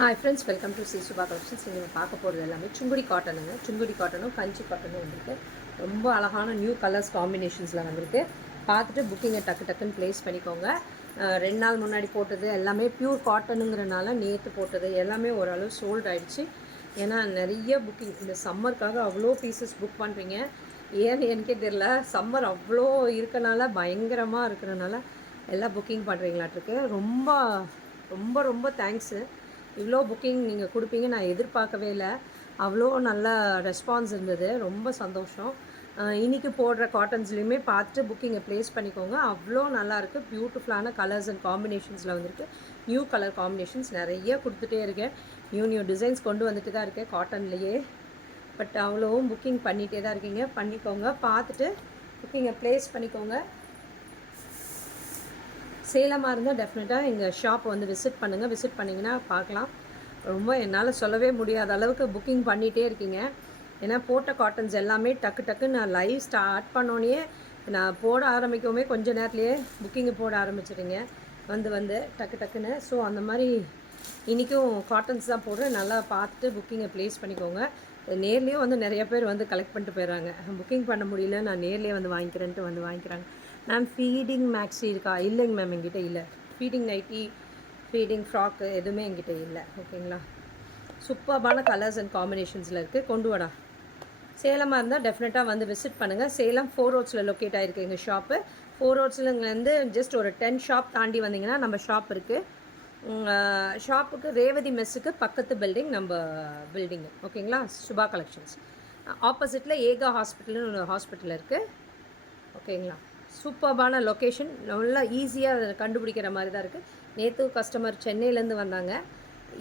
Hi friends, welcome to Sri Subha collections. நீங்கள் பார்க்க போகிறது எல்லாமே சுங்குடி காட்டனுங்க. சுங்குடி காட்டனும் கஞ்சி காட்டனும் வந்திருக்கு. ரொம்ப அழகான நியூ கலர்ஸ் காம்பினேஷன்ஸில் வந்திருக்கு. பார்த்துட்டு புக்கிங்கை டக்குன்னு ப்ளேஸ் பண்ணிக்கோங்க. 2 நாள் முன்னாடி போட்டது எல்லாமே ப்யூர் காட்டனுங்கிறனால நேற்று போட்டது எல்லாமே ஓரளவு சோல்ட் ஆகிடுச்சு. ஏன்னா நிறைய புக்கிங் இந்த சம்மருக்காக அவ்வளோ பீசஸ் புக் பண்ணுறீங்க. ஏன்னு எனக்கே தெரில, சம்மர் அவ்வளோ இருக்கனால பயங்கரமாக இருக்கிறனால எல்லாம் புக்கிங் பண்ணுறீங்களாட்டிருக்கு. ரொம்ப ரொம்ப ரொம்ப தேங்க்ஸு. இவ்வளோ புக்கிங் நீங்கள் கொடுப்பீங்க நான் எதிர்பார்க்கவே இல்லை. அவ்வளோ நல்ல ரெஸ்பான்ஸ் இருந்தது, ரொம்ப சந்தோஷம். இன்றைக்கி போடுற காட்டன்ஸ்லேயுமே பார்த்துட்டு புக்கிங்கை ப்ளேஸ் பண்ணிக்கோங்க. அவ்வளோ நல்லாயிருக்கு. பியூட்டிஃபுல்லான கலர்ஸ் அண்ட் காம்பினேஷன்ஸில் வந்திருக்கு. நியூ கலர் காம்பினேஷன்ஸ் நிறைய கொடுத்துட்டே இருக்கேன். நியூ டிசைன்ஸ் கொண்டு வந்துட்டு தான் இருக்கேன் காட்டன்லேயே. பட் அவ்வளோவும் புக்கிங் பண்ணிகிட்டே தான் இருக்கீங்க. பண்ணிக்கோங்க, பார்த்துட்டு புக்கிங்கை ப்ளேஸ் பண்ணிக்கோங்க. சேலமாக இருந்தால் டெஃபினட்டாக எங்கள் ஷாப்பை வந்து விசிட் பண்ணுங்கள். விசிட் பண்ணிங்கன்னா பார்க்கலாம். ரொம்ப என்னால் சொல்லவே முடியாத அளவுக்கு புக்கிங் பண்ணிகிட்டே இருக்கீங்க. ஏன்னா போட்ட காட்டன்ஸ் எல்லாமே டக்குன்னு நான் லைவ் ஸ்டார்ட் பண்ணோன்னே நான் போட ஆரம்பிக்கவுமே கொஞ்சம் நேரத்துலேயே புக்கிங்கு போட ஆரம்பிச்சிடுங்க வந்து டக்குன்னு. ஸோ அந்த மாதிரி இன்றைக்கும் காட்டன்ஸ் தான் போடுறேன். நல்லா பார்த்துட்டு புக்கிங்கை ப்ளேஸ் பண்ணிக்கோங்க. நேர்லேயும் வந்து நிறைய பேர் வந்து கலெக்ட் பண்ணிட்டு போயிடுறாங்க. புக்கிங் பண்ண முடியல, நான் நேர்லேயே வந்து வாங்கிக்கிறேன்ட்டு வந்து வாங்கிக்கிறாங்க. மேம் ஃபீடிங் மேக்ஸி இருக்கா? இல்லைங்க மேம், எங்கிட்ட இல்லை. ஃபீடிங் நைட்டி, ஃபீடிங் ஃப்ராக்கு எதுவுமே எங்கிட்ட இல்லை. ஓகேங்களா? சூப்பர்பான கலர்ஸ் அண்ட் காம்பினேஷன்ஸில் இருக்குது. கொண்டு வாடா. சேலமாக இருந்தால் டெஃபினட்டாக வந்து விசிட் பண்ணுங்கள். சேலம் 4 ரோட்ஸில் லொக்கேட் ஆகிருக்கு எங்கள் ஷாப்பு. 4 ரோட்ஸ்லேருந்து ஜஸ்ட் ஒரு 10 ஷாப் தாண்டி வந்தீங்கன்னா நம்ம ஷாப் இருக்குது. ஷாப்புக்கு ரேவதி மெஸ்ஸுக்கு பக்கத்து பில்டிங் நம்ம பில்டிங்கு. ஓகேங்களா? சுபா கலெக்ஷன்ஸ் ஆப்போசிட்டில் ஏகா ஹாஸ்பிட்டல்னு ஒரு ஹாஸ்பிட்டல் இருக்குது. ஓகேங்களா? சூப்பர்பான லொக்கேஷன், நல்லா ஈஸியாக கண்டுபிடிக்கிற மாதிரி தான் இருக்குது. நேற்று கஸ்டமர் சென்னையிலேருந்து வந்தாங்க.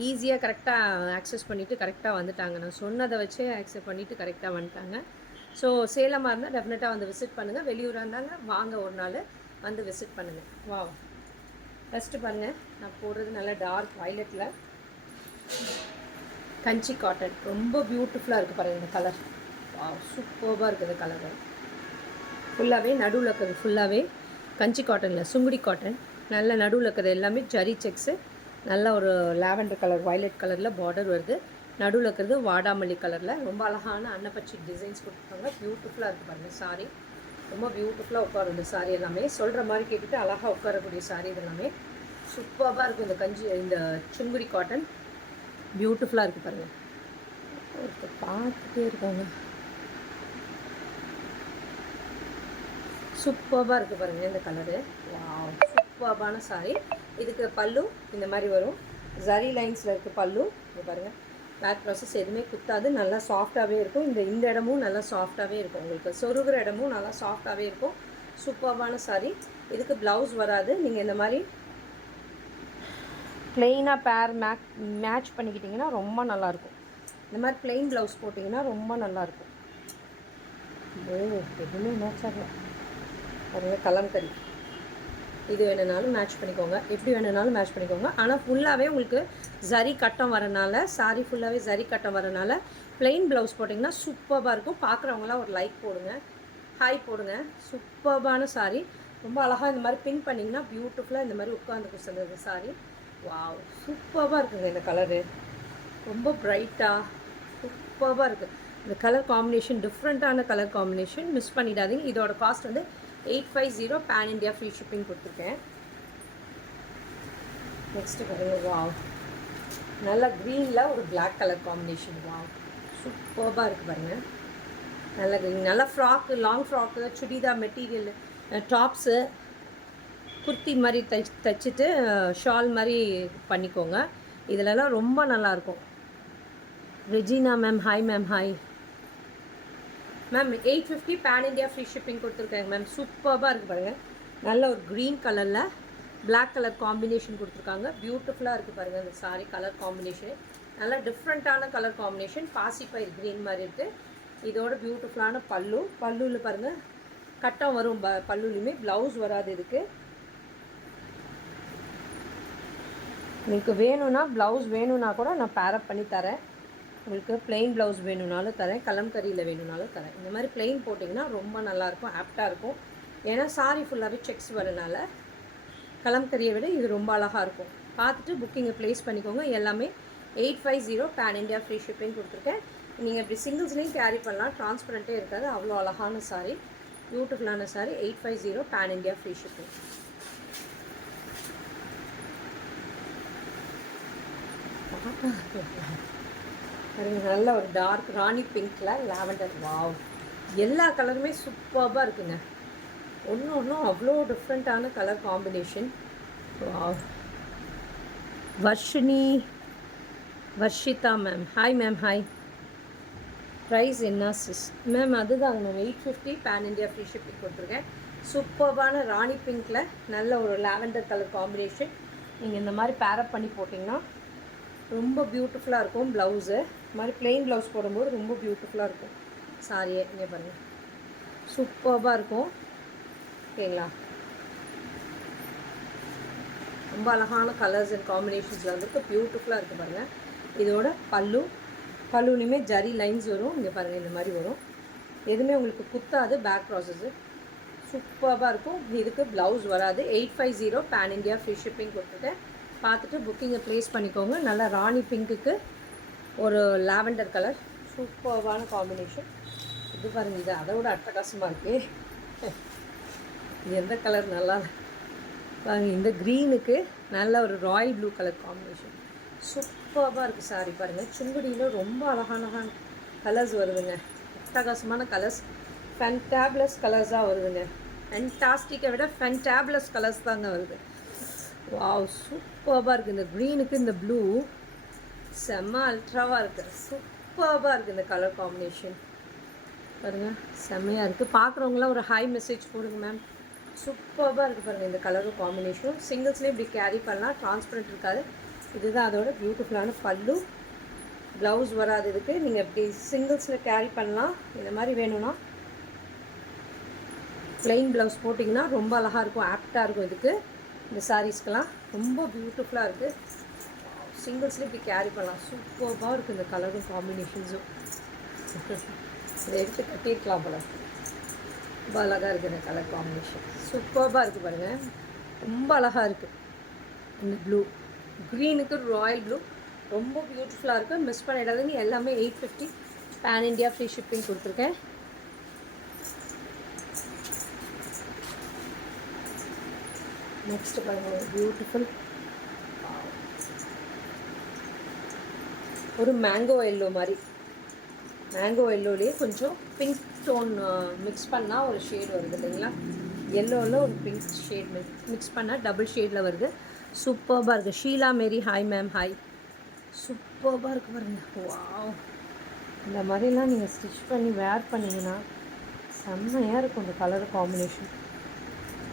ஈஸியாக கரெக்டாக ஆக்சஸ் பண்ணிவிட்டு கரெக்டாக வந்துட்டாங்க. நான் சொன்னதை வச்சு ஆக்சஸ் பண்ணிவிட்டு கரெக்டாக வந்துட்டாங்க. ஸோ சேலமாக இருந்தால் டெஃபினட்டாக வந்து விசிட் பண்ணுங்கள். வெளியூராக இருந்தாங்க வாங்க, ஒரு நாள் வந்து விசிட் பண்ணுங்கள். வா, ஃபஸ்ட்டு பாருங்கள், நான் போடுறது நல்லா டார்க் வயலட்டில் கஞ்சி காட்டன். ரொம்ப பியூட்டிஃபுல்லாக இருக்குது பாருங்கள் இந்த கலர். வா, சூப்பராக இருக்குது இந்த கலர். ஃபுல்லாகவே நடுவில் இருக்கிறது ஃபுல்லாகவே கஞ்சி காட்டனில் சுங்குடி காட்டன். நல்ல நடுவில் இருக்கிறது எல்லாமே ஜரி செக்ஸு. நல்ல ஒரு லாவெண்டர் கலர் வயலட் கலரில் பார்டர் வருது. நடுவில் இருக்கிறது வாடாமல்லி கலரில் ரொம்ப அழகான அன்னப்பச்சி டிசைன்ஸ் கொடுத்துருக்காங்க. பியூட்டிஃபுல்லாக இருக்குது பாருங்கள் சாரீ. ரொம்ப பியூட்டிஃபுல்லாக உட்காரும் இந்த சாரீ எல்லாமே. சொல்கிற மாதிரி கேட்டுட்டு அழகாக உட்காரக்கூடிய சாரீ இது எல்லாமே. சூப்பராக இருக்கும் இந்த சுங்குடி காட்டன். பியூட்டிஃபுல்லாக இருக்குது பாருங்கள். ஒருத்தர் பார்த்துட்டே இருக்காங்க. சூப்பராக இருக்குது பாருங்கள் இந்த கலரு. வாவ், சூப்பரான சாரீ. இதுக்கு பல்லு இந்த மாதிரி வரும். ஜரி லைன்ஸில் இருக்குது பல்லு. இது பாருங்கள், பேக் ப்ராசஸ் எதுவுமே குத்தாது. நல்லா சாஃப்டாகவே இருக்கும். இந்த இடமும் நல்லா சாஃப்டாகவே இருக்கும். உங்களுக்கு சொருகிற இடமும் நல்லா சாஃப்டாகவே இருக்கும். சூப்பரான சாரீ. இதுக்கு ப்ளவுஸ் வராது. நீங்கள் இந்த மாதிரி ப்ளெயினாக பேர் மேட்ச் பண்ணிக்கிட்டிங்கன்னா ரொம்ப நல்லாயிருக்கும். இந்த மாதிரி ப்ளெயின் ப்ளவுஸ் போட்டிங்கன்னா ரொம்ப நல்லாயிருக்கும். எதுவுமே மேட்ச் ஆகலாம் பாருங்கள். கலம்கரி இது வேணுனாலும் மேட்ச் பண்ணிக்கோங்க, எப்படி வேணுனாலும் மேட்ச் பண்ணிக்கோங்க. ஆனால் ஃபுல்லாகவே உங்களுக்கு ஜரி கட்டம் வரனால, சாரி ஃபுல்லாகவே ஜரி கட்டம் வரனால ப்ளெயின் ப்ளவுஸ் போட்டிங்கன்னா சூப்பராக இருக்கும். பார்க்குறவங்களாம் ஒரு லைக் போடுங்க, ஹாய் போடுங்க. சூப்பரான சாரீ. ரொம்ப அழகாக இந்த மாதிரி பின் பண்ணிங்கன்னா பியூட்டிஃபுல்லாக இந்த மாதிரி உட்காந்து குசந்தது சாரீ. வாவ், சூப்பராக இருக்குங்க இந்த கலரு. ரொம்ப ப்ரைட்டாக சூப்பராக இருக்குது இந்த கலர் காம்பினேஷன். டிஃப்ரெண்ட்டான கலர் காம்பினேஷன், மிஸ் பண்ணிடாதீங்க. இதோட காஸ்ட் வந்து 850 பேன் இண்டியா ஃப்ரீ ஷிப்பிங் கொடுத்துருக்கேன். நெக்ஸ்ட்டு பாருங்கள். வாவ், நல்லா க்ரீனில் ஒரு பிளாக் கலர் காம்பினேஷன். வாவ், சூப்பராக இருக்குது பாருங்கள். நல்ல க்ரீன், நல்லா frock, long frock, churidar material, tops, kurti மாதிரி தைச்சிட்டு ஷால் மாதிரி பண்ணிக்கோங்க. இதிலலாம் ரொம்ப நல்லாயிருக்கும். Regina ma'am, hi ma'am, hi ma'am. 850 pan India free shipping கொடுத்துருக்காங்க மேம். சூப்பராக இருக்குது பாருங்கள். நல்ல ஒரு க்ரீன் கலரில் பிளாக் கலர் காம்பினேஷன் கொடுத்துருக்காங்க. பியூட்டிஃபுல்லாக இருக்குது பாருங்கள் இந்த சாரீ கலர் காம்பினேஷன். நல்லா டிஃப்ரெண்ட்டான கலர் காம்பினேஷன். பாசிப்பயிர் க்ரீன் மாதிரி இருக்குது. இதோட பியூட்டிஃபுல்லான பல்லுவில் பாருங்கள் கட்டம் வரும். பல்லுலையுமே ப்ளவுஸ் வராது. இதுக்கு உங்களுக்கு வேணும்னா ப்ளவுஸ் வேணும்னா கூட நான் பேரப் பண்ணி தரேன். உங்களுக்கு ப்ளெயின் ப்ளவுஸ் வேணும்னாலும் தரேன், கலம்கரியில் வேணும்னாலும் தரேன். இந்த மாதிரி ப்ளெயின் போட்டிங்கன்னா ரொம்ப நல்லாயிருக்கும், ஆப்டாக இருக்கும். ஏன்னா சாரீ ஃபுல்லாகவே செக்ஸ் வரனால கலம்கரியை விட இது ரொம்ப அழகாக இருக்கும். பார்த்துட்டு புக்கிங்கை ப்ளேஸ் பண்ணிக்கோங்க. எல்லாமே 850 பேன் இண்டியா ஃப்ரீ ஷிப்பிங் கொடுத்துருக்கேன். நீங்கள் இப்படி சிங்கிள்ஸ்லேயும் கேரி பண்ணலாம், டிரான்ஸ்பரண்ட்டே இருக்காது, அவ்வளோ அழகான சாரீ, பியூட்டிஃபுல்லான sari. 850 pan India free shipping. நல்ல ஒரு டார்க் ராணி பிங்க்ல லாவெண்டர். வாவ், எல்லா கலருமே சூப்பராக இருக்குங்க. ஒன்றும் அவ்வளோ டிஃப்ரெண்ட்டான colour combination. Wow. Varshitha ma'am, hi ma'am. Hi. Price என்ன சிஸ்? மேம் அதுதாங்க ma'am, 850 pan India free shipping கொடுத்துருக்கேன். சூப்பர்பான ராணி பிங்க்கில் நல்ல ஒரு லாவெண்டர் கலர் காம்பினேஷன். நீங்கள் இந்த மாதிரி பேரப் பண்ணி போட்டிங்கன்னா ரொம்ப பியூட்டிஃபுல்லாக இருக்கும். ப்ளவுஸு இது மாதிரி ப்ளெயின் ப்ளவுஸ் போடும்போது ரொம்ப பியூட்டிஃபுல்லாக இருக்கும் சாரியே. இங்கே பாருங்கள், சூப்பராக இருக்கும். ஓகேங்களா, ரொம்ப அழகான கலர்ஸ் அண்ட் காம்பினேஷன்ஸில் வந்துருக்கு, பியூட்டிஃபுல்லாக இருக்குது பாருங்கள். இதோட பல்லுலையுமே ஜரி லைன்ஸ் வரும். இங்கே பாருங்கள், இந்த மாதிரி வரும். எதுவுமே உங்களுக்கு குத்தாது. பேக் ப்ராசஸ்ஸு சூப்பராக இருக்கும். இதுக்கு ப்ளவுஸ் வராது. 850 பேன் இண்டியா ஃப்ரீ ஷிப்பிங் கொடுத்துட்டேன். பார்த்துட்டு புக்கிங்கை ப்ளேஸ் பண்ணிக்கோங்க. நல்லா ராணி பிங்க்குக்கு ஒரு லாவெண்டர் கலர், சூப்பரான காம்பினேஷன். இது பாருங்கள், இது அதை விட அட்டகாசமாக இருக்குது. இது எந்த கலர் நல்லா பாருங்கள். இந்த க்ரீனுக்கு நல்ல ஒரு ராயல் ப்ளூ கலர் காம்பினேஷன், சூப்பராக இருக்குது சாரி. பாருங்கள், சுங்குடியில் ரொம்ப அழகான கலர்ஸ் வருதுங்க. அட்டகாசமான கலர்ஸ், ஃபென்டாப்லஸ் கலர்ஸாக வருதுங்க. ஃபென்டாஸ்டிக்கை விட ஃபென்டாப்லஸ் கலர்ஸ் தாங்க வருது. வாவ், சூப்பராக இருக்குது. இந்த க்ரீனுக்கு இந்த ப்ளூ செம்ம அல்ட்ராவாக இருக்குது. சூப்பராக இருக்குது இந்த கலர் காம்பினேஷன். பாருங்கள், செம்மையாக இருக்குது. பார்க்குறவங்களாம் ஒரு ஹாய் மெசேஜ் போடுங்க மேம். சூப்பராக இருக்குது பாருங்கள் இந்த கலரும் காம்பினேஷனும். சிங்கிள்ஸ்லேயும் இப்படி கேரி பண்ணலாம், டிரான்ஸ்பரண்ட் இருக்காது. இதுதான் அதோட பியூட்டிஃபுல்லான பல்லு. ப்ளவுஸ் வராது இதுக்கு. நீங்கள் இப்படி சிங்கிள்ஸில் கேரி பண்ணலாம். இந்த மாதிரி வேணும்னா ப்ளெயின் ப்ளவுஸ் போட்டிங்கன்னா ரொம்ப அழகாக இருக்கும், ஆப்டாக இருக்கும். இதுக்கு இந்த சாரீஸ்க்கெலாம் ரொம்ப பியூட்டிஃபுல்லாக இருக்குது. சிங்கிள்ஸ்லேயும் இப்படி கேரி பண்ணலாம். சூப்பராக இருக்குது இந்த கலரும் காம்பினேஷன்ஸும். இதை எடுத்து கட்டியிருக்கலாம் போல. ரொம்ப அழகாக இருக்குது இந்த கலர் காம்பினேஷன். சூப்பராக இருக்குது பாருங்கள், ரொம்ப அழகாக இருக்குது. இந்த ப்ளூ க்ரீனுக்கு ராயல் ப்ளூ ரொம்ப பியூட்டிஃபுல்லாக இருக்குது. மிஸ் பண்ணிடாதீங்க. எல்லாமே 850 பேன் இண்டியா ஃப்ரீ ஷிப்பிங் கொடுத்துருக்கேன். நெக்ஸ்ட்டு பாருங்கள், ஒரு பியூட்டிஃபுல் ஒரு மேங்கோ எல்லோ மாதிரி. மேங்கோ எல்லோலேயே கொஞ்சம் பிங்க் டோன் மிக்ஸ் பண்ணால் ஒரு ஷேட் வருது இல்லைங்களா? எல்லோவில் ஒரு பிங்க் ஷேட் மிக்ஸ் பண்ணால் டபுள் ஷேடில் வருது. சூப்பராக இருக்குது. Sheila Mary, hi ma'am. Hi. சூப்பராக இருக்குது பாருங்கள். வாவ், இந்த மாதிரிலாம் நீங்கள் ஸ்டிச் பண்ணி வேர் பண்ணிங்கன்னா செம்மையாக இருக்கும் இந்த கலர் காம்பினேஷன்.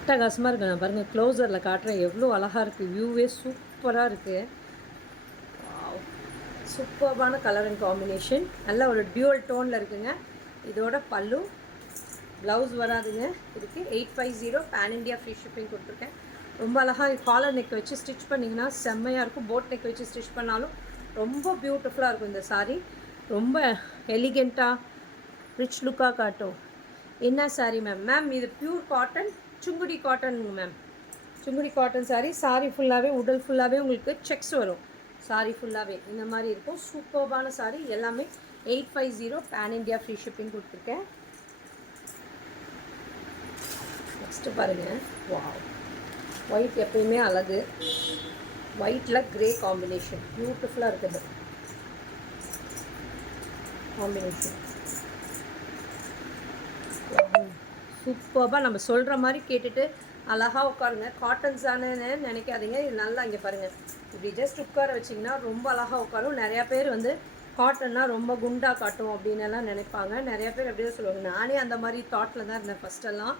அட்டகாசமாக இருக்குது. நான் பாருங்கள், க்ளோஸரில் காட்டுறேன், எவ்வளோ அழகாக இருக்குது. வியூவே சூப்பராக இருக்குது. சூப்பர்பான கலர் அண்ட் காம்பினேஷன். நல்ல ஒரு டியூவல் டோனில் இருக்குங்க. இதோட பல்லு, ப்ளவுஸ் வராதுங்க. இதுக்கு 850 பேன் இண்டியா ஃப்ரீ ஷிப்பிங் கொடுத்துருக்கேன். ரொம்ப அழகாக காலர் நெக் வச்சு ஸ்டிச் பண்ணிங்கன்னா செம்மையாக இருக்கும். போட் நெக் வச்சு ஸ்டிச் பண்ணாலும் ரொம்ப பியூட்டிஃபுல்லாக இருக்கும் இந்த சாரீ. ரொம்ப எலிகெண்ட்டாக ரிச் லுக்காக காட்டும். என்ன சாரீ மேம்? மேம் இது பியூர் காட்டன், சுங்குடி காட்டனுங்க மேம். சுங்குடி காட்டன் சாரீ ஃபுல்லாகவே, உடல் ஃபுல்லாகவே உங்களுக்கு செக்ஸ் வரும். சாரீ ஃபுல்லாகவே இந்த மாதிரி இருக்கும். சூப்பர்பான சாரீ. எல்லாமே 850 பேன் இண்டியா ஃப்ரீ ஷிப்பிங் கொடுத்துருக்கேன். நெக்ஸ்ட்டு பாருங்கள். வாவ், ஒயிட் எப்பயுமே அழகு. ஒயிட்டில் க்ரே காம்பினேஷன் பியூட்டிஃபுல்லாக இருக்குது காம்பினேஷன். சூப்பராக நம்ம சொல்கிற மாதிரி கேட்டுட்டு அழகாக உட்காருங்க. காட்டன்ஸ் தானே நினைக்காதீங்க. இது நல்லா இங்கே பாருங்கள், இப்படி ஜஸ்ட் உட்கார வச்சிங்கன்னா ரொம்ப அழகாக உட்காரும். நிறையா பேர் வந்து காட்டன்னா ரொம்ப குண்டாக காட்டும் அப்படின்னு எல்லாம் நினைப்பாங்க. நிறையா பேர் அப்படி தான் சொல்லுவாங்க. நானே அந்த மாதிரி தாட்டில் தான் இருந்தேன் ஃபஸ்ட்டெல்லாம்.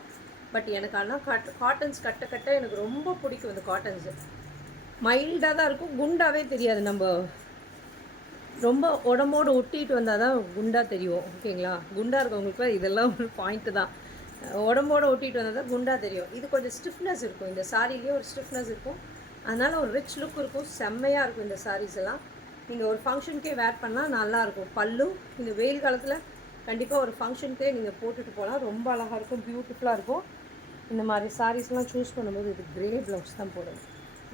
பட் எனக்கு ஆனால் காட்டன்ஸ் கட்ட எனக்கு ரொம்ப பிடிக்கும். இந்த காட்டன்ஸு மைல்டாக தான் இருக்கும், குண்டாகவே தெரியாது. நம்ம ரொம்ப உடம்போடு ஒட்டிகிட்டு வந்தால் தான் குண்டாக தெரியும். ஓகேங்களா? குண்டாக இருக்கவங்களுக்கு இதெல்லாம் ஒரு பாயிண்ட்டு தான். உடம்போடு ஒட்டிகிட்டு வந்தால் தான் குண்டாக தெரியும். இது கொஞ்சம் ஸ்டிஃப்னஸ் இருக்கும். இந்த சாரீலேயே ஒரு ஸ்டிஃப்னஸ் இருக்கும். அதனால் ஒரு ரிச் லுக் இருக்கும். செம்மையாக இருக்கும் இந்த சாரீஸ் எல்லாம். நீங்கள் ஒரு ஃபங்க்ஷனுக்கே வேர் பண்ணால் நல்லாயிருக்கும். பல்லு இந்த வெயில் காலத்தில் கண்டிப்பாக ஒரு ஃபங்க்ஷனுக்கே நீங்கள் போட்டுட்டு போகலாம். ரொம்ப அழகாக இருக்கும், பியூட்டிஃபுல்லாக இருக்கும். இந்த மாதிரி சாரீஸ்லாம் சூஸ் பண்ணும்போது இது க்ரே ப்ளவுஸ் தான் போடணும்.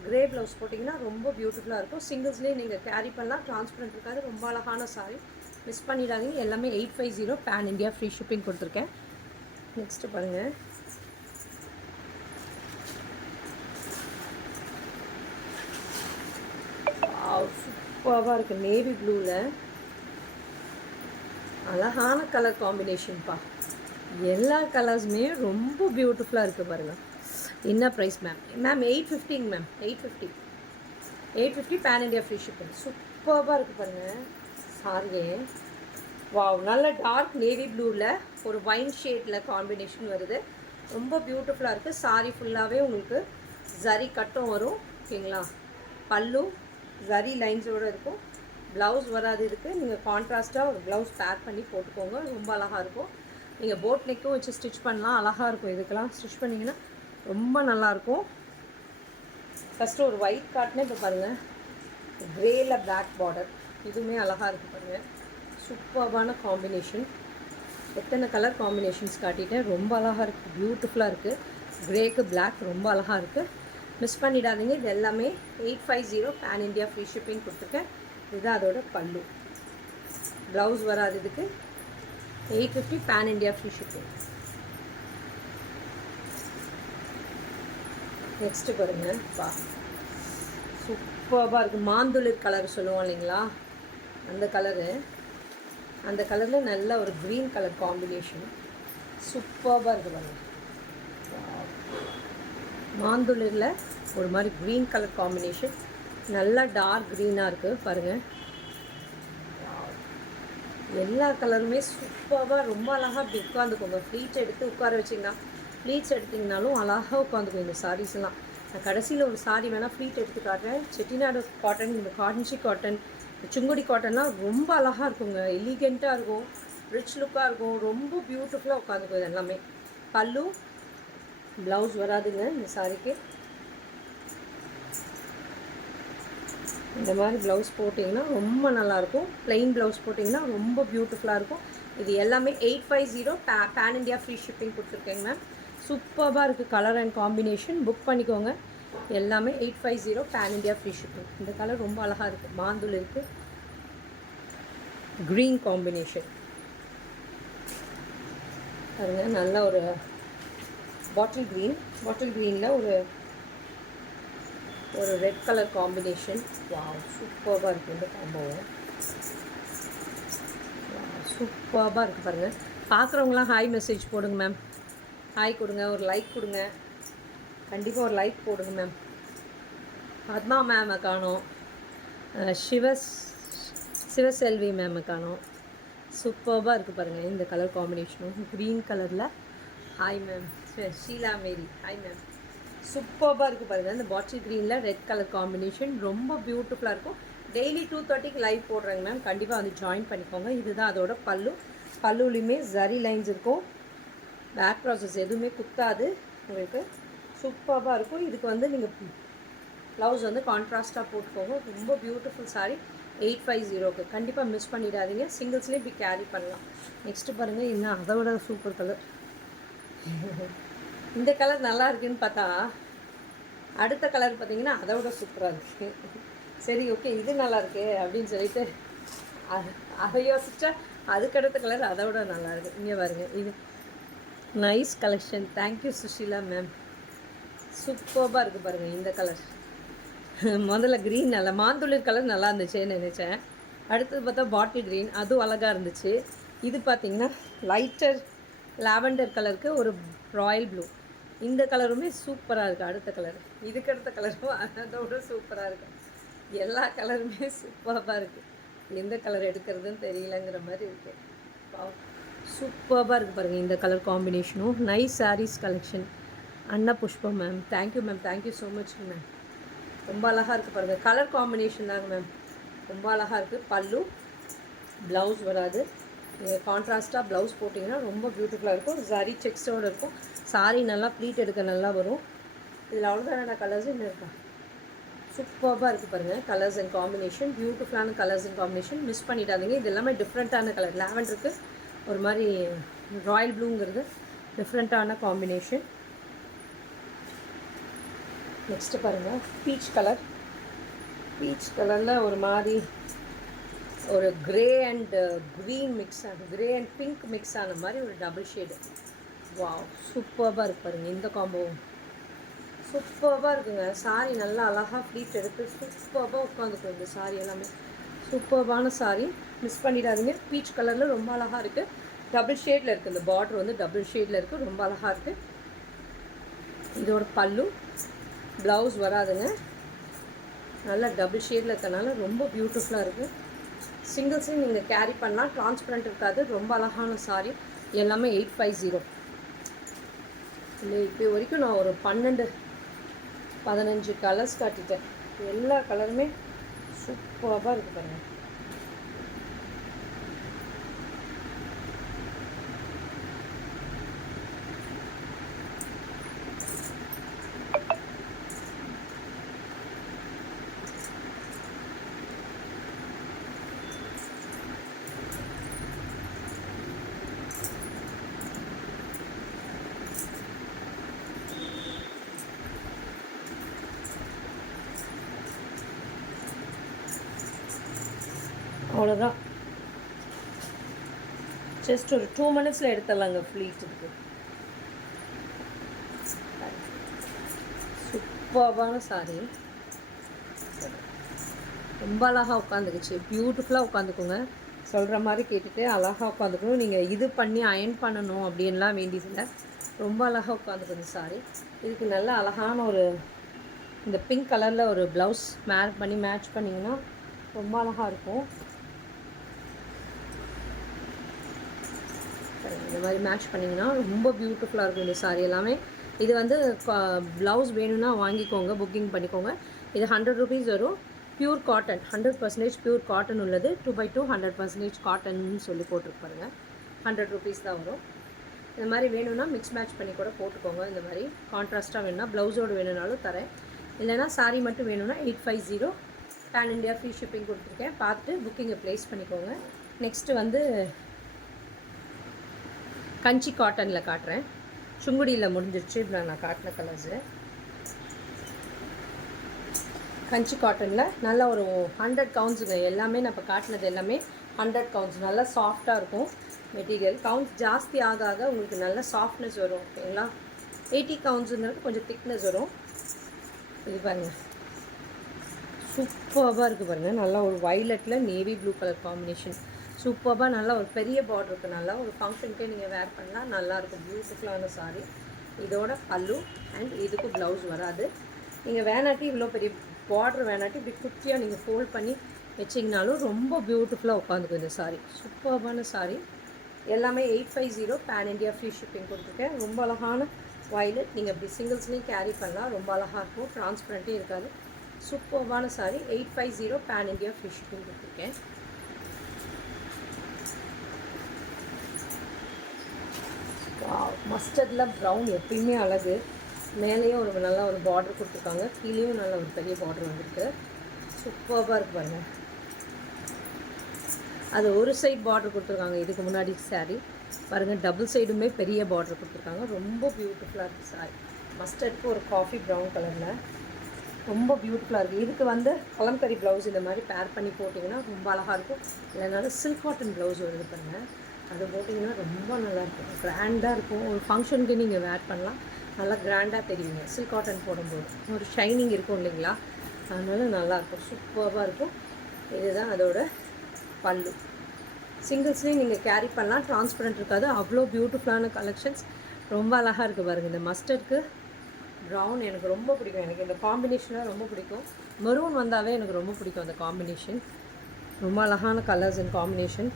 க்ரே ப்ளவுஸ் போட்டிங்கன்னா ரொம்ப பியூட்டிஃபுல்லாக இருக்கும். சிங்கிள்ஸ்லேயே நீங்கள் கேரி பண்ணலாம், ட்ரான்ஸ்பரண்ட் இருக்காது. ரொம்ப அழகான சாரி, மிஸ் பண்ணிடாதீங்க. எல்லாமே 850 பேன் இண்டியா ஃப்ரீ ஷிப்பிங் கொடுத்துருக்கேன். நெக்ஸ்ட்டு பாருங்கள், சூப்பராக இருக்குது. நேவி ப்ளூவில் அழகான கலர் காம்பினேஷன்ப்பா. எல்லா கலர்ஸுமே ரொம்ப பியூட்டிஃபுல்லாக இருக்குது பாருங்கள். என்ன price ma'am? Ma'am 850 ma'am, 850 pan India free shipping. சூப்பராக இருக்குது பாருங்கள் சாரியே. வாவ், நல்ல டார்க் நேவி ப்ளூவில் ஒரு வைன் ஷேடில் காம்பினேஷன் வருது. ரொம்ப பியூட்டிஃபுல்லாக இருக்குது. சாரி ஃபுல்லாகவே உங்களுக்கு ஜரி கட்டும் வரும். ஓகேங்களா? பல்லு ஜரி லைன்ஸோடு இருக்கும். ப்ளவுஸ் வராது இருக்குது. நீங்கள் கான்ட்ராஸ்ட்டாக ஒரு ப்ளவுஸ் பேக் பண்ணி போட்டுக்கோங்க. ரொம்ப அழகாக இருக்கும். நீங்கள் போட் நெக்கும் வச்சு ஸ்டிச் பண்ணலாம். அழகாக இருக்கும். இதுக்கெல்லாம் ஸ்டிச் பண்ணிங்கன்னா ரொம்ப நல்லாயிருக்கும். ஃபஸ்ட்டு ஒரு ஒயிட் காட்டினே இப்போ பாருங்கள், க்ரேயில் பிளாக் பார்டர். இதுவுமே அழகாக இருக்குது பாருங்கள். சூப்பர்பான காம்பினேஷன். எத்தனை கலர் காம்பினேஷன்ஸ் காட்டிட்டேன். ரொம்ப அழகாக இருக்குது, பியூட்டிஃபுல்லாக இருக்குது. க்ரேக்கு பிளாக் ரொம்ப அழகாக இருக்குது. மிஸ் பண்ணிடாதீங்க. இது எல்லாமே 850 பேன் இண்டியா ஃப்ரீ ஷிப்பிங் கொடுத்துருக்கேன். இதுதான் அதோட பல்லு. ப்ளவுஸ் வராது இதுக்கு. 850 pan India free shipping. Next பாருங்கள், சூப்பராக இருக்குது. மாந்துளிர் கலர் சொல்லுவோம் இல்லைங்களா, அந்த கலரு. அந்த கலரில் நல்ல ஒரு க்ரீன் கலர் காம்பினேஷன். சூப்பராக இருக்குது பாருங்கள். மாந்துளிரில் ஒரு மாதிரி க்ரீன் கலர் காம்பினேஷன். நல்லா டார்க் க்ரீனாக இருக்குது பாருங்கள். எல்லா கலருமே சூப்பராக ரொம்ப அழகாக அப்படி உட்காந்துக்கோங்க. ஃப்ளீட்ஸ் எடுத்து உட்கார வச்சிங்கன்னா, ஃப்ளீட்ஸ் எடுத்திங்கனாலும் அழகாக உட்காந்துக்கும் இந்த சாரீஸ்லாம். நான் கடைசியில் ஒரு சாரீ வேணால் ஃப்ளீட் எடுத்து காட்டுறேன். செட்டிநாடு காட்டன், இந்த காஞ்சி காட்டன், சுங்குடி காட்டன்லாம் ரொம்ப அழகாக இருக்குங்க. எலிகெண்ட்டாக இருக்கும், ரிச் லுக்காக இருக்கும். ரொம்ப பியூட்டிஃபுல்லாக உட்காந்துக்கும் இது எல்லாமே. பல்லு, ப்ளவுஸ் வராதுங்க இந்த சாரீக்கு. இந்த மாதிரி ப்ளவுஸ் போட்டிங்கன்னா ரொம்ப நல்லாயிருக்கும். ப்ளெயின் ப்ளவுஸ் போட்டிங்கன்னா ரொம்ப பியூட்டிஃபுல்லாக இருக்கும். இது எல்லாமே 850 பேன் இண்டியா ஃப்ரீ ஷிப்பிங் கொடுத்துருக்கேங்க மேம். சூப்பராக இருக்குது கலர் அண்ட் காம்பினேஷன். புக் பண்ணிக்கோங்க. எல்லாமே 850 பேன் இண்டியா ஃப்ரீ ஷிப்பிங். இந்த கலர் ரொம்ப அழகாக இருக்குது. மாந்துள் இருக்குது, க்ரீன் காம்பினேஷன் பாருங்க. நல்ல ஒரு பாட்டில் க்ரீனில் ஒரு ரெட் கலர் காம்பினேஷன். வாவ், சூப்பராக இருக்குது இந்த காம்போவும். சூப்பராக இருக்குது பாருங்கள். பார்க்குறவங்களாம் ஹாய் மெசேஜ் போடுங்க மேம். ஹாய் கொடுங்க, ஒரு லைக் கொடுங்க. கண்டிப்பாக ஒரு லைக் போடுங்க மேம். பத்மா மேம் காணோம், சிவசெல்வி மேம் காணோம். சூப்பராக இருக்குது பாருங்கள் இந்த கலர் காம்பினேஷனும். க்ரீன் கலரில் hi ma'am. Sheela Mary hi ma'am. சூப்பராக இருக்குது பாருங்கள். இந்த பாட்டில் க்ரீனில் ரெட் கலர் காம்பினேஷன் ரொம்ப பியூட்டிஃபுல்லாக இருக்கும். டெய்லி 2:30க்கு லைவ் போடுறேங்க மேம். கண்டிப்பாக வந்து ஜாயின் பண்ணிக்கோங்க. இதுதான் அதோட பல்லு. பல்லுலேயுமே ஜரி லைன்ஸ் இருக்கும். பேக் ப்ராசஸ் எதுவுமே குத்தாது உங்களுக்கு. சூப்பராக இருக்கும். இதுக்கு வந்து நீங்கள் ப்ளவுஸ் வந்து கான்ட்ராஸ்ட்டாக போட்டுக்கோங்க. ரொம்ப பியூட்டிஃபுல் சாரீ. 850க்கு கண்டிப்பாக மிஸ் பண்ணிடாதீங்க. சிங்கிள்ஸ்லேயே இப்படி கேரி பண்ணலாம். நெக்ஸ்ட்டு பாருங்கள், இன்னும் அதை விட சூப்பர் கலர். இந்த கலர் நல்லா இருக்குதுன்னு பார்த்தா அடுத்த கலர் பார்த்திங்கன்னா அதை விட சூப்பராக இருக்குது. சரி, ஓகே, இது நல்லாயிருக்கு அப்படின்னு சொல்லிட்டு அதை யோசித்தா அதுக்கடுத்த கலர் அதை விட நல்லாயிருக்கு. இங்கே பாருங்க, இது nice collection. Thank you Sushila ma'am. சூப்பராக இருக்குது பாருங்கள் இந்த கலர். முதல்ல க்ரீன் நல்லா மாந்துளிர் கலர் நல்லா இருந்துச்சுன்னு நினச்சேன். அடுத்தது பார்த்தா பாட்டில் க்ரீன், அதுவும் அழகாக இருந்துச்சு. இது பார்த்திங்கன்னா லைட்டர் லாவெண்டர் கலருக்கு ஒரு ராயல் ப்ளூ. இந்த கலருமே சூப்பராக இருக்குது. அடுத்த கலர், இதுக்கு அடுத்த கலரும் அதோட சூப்பராக இருக்குது. எல்லா கலருமே சூப்பராக இருக்குது. எந்த கலர் எடுக்கிறதுன்னு தெரியலங்கிற மாதிரி இருக்குது. சூப்பராக இருக்குது பாருங்கள் இந்த கலர் காம்பினேஷனும். Nice saris collection. Anna Pushpam ma'am, thank you ma'am. Thank you so much ma'am. ரொம்ப அழகாக இருக்குது பாருங்கள். கலர் காம்பினேஷன் தாங்க மேம், ரொம்ப அழகாக இருக்குது. பல்லு, ப்ளவுஸ் வராது. நீங்கள் கான்ட்ராஸ்ட்டாக ப்ளவுஸ் போட்டிங்கன்னா ரொம்ப பியூட்டிஃபுல்லாக இருக்கும். சாரி செக்ஸோடு இருக்கும். சாரி நல்லா ப்ளீட் எடுக்க நல்லா வரும். இதில் அவ்வளோதான கலர்ஸ் இன்னும் இருக்கா. சூப்பராக இருக்குது பாருங்கள் கலர்ஸ் அண்ட் காம்பினேஷன். பியூட்டிஃபுல்லான கலர்ஸ் அண்ட் காம்பினேஷன். மிஸ் பண்ணிடாதீங்க. இது எல்லாமே டிஃப்ரெண்ட்டான கலர். லாவெண்டருக்கு ஒரு மாதிரி ராயல் ப்ளூங்கிறது டிஃப்ரெண்ட்டான காம்பினேஷன். நெக்ஸ்ட்டு பாருங்கள் பீச் கலரில் ஒரு மாதிரி ஒரு கிரே அண்ட் க்ரீன் மிக்ஸ் ஆன கிரே அண்ட் பிங்க் மிக்ஸ் ஆன மாதிரி ஒரு டபுள் ஷேடு. வாவ், சூப்பராக இருக்கு பாருங்கள். இந்த காம்போவும் சூப்பராக இருக்குங்க. சாரீ நல்லா அழகாக ஃப்ளீட் எடுத்து சூப்பராக உட்காந்துக்கும். இந்த சாரீ எல்லாமே சூப்பரான சாரீ, மிஸ் பண்ணிடாதீங்க. பீச் கலரில் ரொம்ப அழகாக இருக்குது. டபுள் ஷேடில் இருக்குது. இந்த பார்டர் வந்து டபுள் ஷேடில் இருக்குது. ரொம்ப அழகாக இருக்குது. இதோட பல்லு, ப்ளவுஸ் வராதுங்க. நல்லா டபுள் ஷேடில் இருக்கனால ரொம்ப பியூட்டிஃபுல்லாக இருக்குது. சிங்கிள்ஸையும் நீங்கள் கேரி பண்ணலாம். டிரான்ஸ்பரண்ட் இருக்காது. ரொம்ப அழகான சாரீ. எல்லாமே 850. இல்லை, இப்போ வரைக்கும் நான் ஒரு 12-15 கலர்ஸ் காட்டிட்டேன். எல்லா கலருமே சூப்பராக இருக்குது பாருங்கள். அவ்வளோதான். ஜஸ்ட் ஒரு 2 மினிட்ஸில் எடுத்துடலாங்க ஃப்ளீட்டுக்கு. சூப்பரான சாரீ. ரொம்ப அழகாக உட்காந்துக்குச்சு. பியூட்டிஃபுல்லாக உட்காந்துக்குங்க. சொல்கிற மாதிரி கேட்டுட்டு அழகாக உட்காந்துக்கணும். நீங்கள் இது பண்ணி அயன் பண்ணணும் அப்படின்லாம் வேண்டியதில்லை. ரொம்ப அழகாக உட்காந்துக்குது சாரீ. இதுக்கு நல்ல அழகான ஒரு இந்த பிங்க் கலரில் ஒரு ப்ளவுஸ் மேட்ச் பண்ணிங்கன்னா ரொம்ப அழகாக இருக்கும். இந்த மாதிரி மேட்ச் பண்ணிங்கன்னா ரொம்ப பியூட்டிஃபுல்லாக இருக்கும் இந்த சாரீ எல்லாமே. இது வந்து ப்ளவுஸ் வேணும்னா வாங்கிக்கோங்க, புக்கிங் பண்ணிக்கோங்க. இது 100 ருபீஸ் வரும். பியூர் காட்டன், 100% பியூர் காட்டன் உள்ளது. 2x2 100% காட்டன்னு சொல்லி போட்டிருப்பாருங்க. 100 ருபீஸ் தான் வரும். இந்த மாதிரி வேணும்னா மிக்ஸ் மேட்ச் பண்ணி கூட போட்டுக்கோங்க. இந்த மாதிரி கான்ட்ராஸ்ட்டாக வேணும்னா ப்ளவுஸோடு வேணும்னாலும் தரேன். இல்லைனா சாரீ மட்டும் வேணும்னா 850 பேன் இண்டியா ஃப்ரீ ஷிப்பிங் கொடுத்துருக்கேன். பார்த்துட்டு புக்கிங்கை ப்ளேஸ் பண்ணிக்கோங்க. நெக்ஸ்ட்டு வந்து கஞ்சி காட்டனில் காட்டுறேன். சுங்குடியில் முடிஞ்சிருச்சு. இப்போ நான் காட்டின கலர்ஸு கஞ்சி காட்டனில் நல்லா ஒரு 100 கவுண்ட்ஸுங்க. எல்லாமே நான் இப்போ காட்டினது எல்லாமே 100 கவுண்ட்ஸ். நல்லா சாஃப்டாக இருக்கும் மெட்டீரியல். கவுண்ட்ஸ் ஜாஸ்தி ஆக ஆக உங்களுக்கு நல்ல சாஃப்ட்னஸ் வரும். ஓகேங்களா? 80 கவுண்ட்ஸுங்கிறது கொஞ்சம் திக்னஸ் வரும். இது பாருங்கள், சூப்பராக இருக்குது பாருங்கள். நல்லா ஒரு வைலட்டில் நேவி ப்ளூ கலர் காம்பினேஷன். சூப்பராக நல்லா ஒரு பெரிய பார்டர் இருக்குது. நல்லா ஒரு ஃபங்க்ஷனுக்கே நீங்கள் வேர் பண்ணலாம். நல்லாயிருக்கும். பியூட்டிஃபுல்லான சாரீ. இதோட பல்லு அண்ட் இதுக்கு ப்ளவுஸ் வராது. நீங்கள் வேணாட்டி இவ்வளோ பெரிய பார்டர் வேணாட்டி இப்படி குட்டியாக நீங்கள் ஃபோல்ட் பண்ணி வச்சிங்கனாலும் ரொம்ப பியூட்டிஃபுல்லாக உட்காந்துக்கும் இந்த சாரீ. சூப்பரான சாரீ. எல்லாமே 850 பேன் இண்டியா ஃப்ரீ ஷிப்பிங் கொடுத்துருக்கேன். ரொம்ப அழகான வயலட். நீங்கள் இப்படி சிங்கிள்ஸ்லேயும் கேரி பண்ணலாம். ரொம்ப அழகாக இருக்கும். டிரான்ஸ்பரண்ட்டே இருக்காது. சூப்பரான sari. 850 pan India free shipping கொடுத்துருக்கேன். மஸ்டர்டில் ப்ரௌன் எப்பயுமே அழகு. மேலேயும் ஒரு நல்ல ஒரு பார்டர் கொடுத்துருக்காங்க. கீழேயும் நல்ல ஒரு பெரிய பார்டர் வந்துருக்கு. சூப்பராக இருக்கு பாருங்கள். அது ஒரு சைடு பார்டர் கொடுத்துருக்காங்க. இதுக்கு முன்னாடி சாரீ பாருங்கள், டபுள் சைடுமே பெரிய பார்டர் கொடுத்துருக்காங்க. ரொம்ப பியூட்டிஃபுல்லாக இருக்குது சாரீ. மஸ்டர்டுக்கு ஒரு காஃபி ப்ரௌன் கலரில் ரொம்ப பியூட்டிஃபுல்லாக இருக்குது. இதுக்கு வந்து கலம்கரி ப்ளவுஸ் இந்த மாதிரி பேர் பண்ணி போட்டிங்கன்னா ரொம்ப அழகாக இருக்கும். இல்லைனாலும் சில்க் காட்டன் ப்ளவுஸ் வருது பாருங்கள், அது போட்டிங்கன்னா ரொம்ப நல்லாயிருக்கும். கிராண்டாக இருக்கும். ஒரு ஃபங்க்ஷனுக்கு நீங்கள் வேர் பண்ணலாம். நல்லா கிராண்டாக தெரியுங்க சில்க் காட்டன் போடும்போது. ஒரு ஷைனிங் இருக்கும் இல்லைங்களா, அதனால நல்லாயிருக்கும். சூப்பராக இருக்கும். இதுதான் அதோட பல்லு. சிங்கிள்ஸ்லேயும் நீங்கள் கேரி பண்ணலாம். டிரான்ஸ்பரண்ட் இருக்காது. அவ்வளோ பியூட்டிஃபுல்லான கலெக்ஷன்ஸ். ரொம்ப அழகாக இருக்குது பாருங்கள். இந்த மஸ்டர்டுக்கு ப்ரௌன் எனக்கு ரொம்ப பிடிக்கும். எனக்கு இந்த காம்பினேஷனாக ரொம்ப பிடிக்கும். மெரூன் வந்தாவே எனக்கு ரொம்ப பிடிக்கும் அந்த காம்பினேஷன். ரொம்ப அழகான கலர்ஸ் அண்ட் காம்பினேஷன்.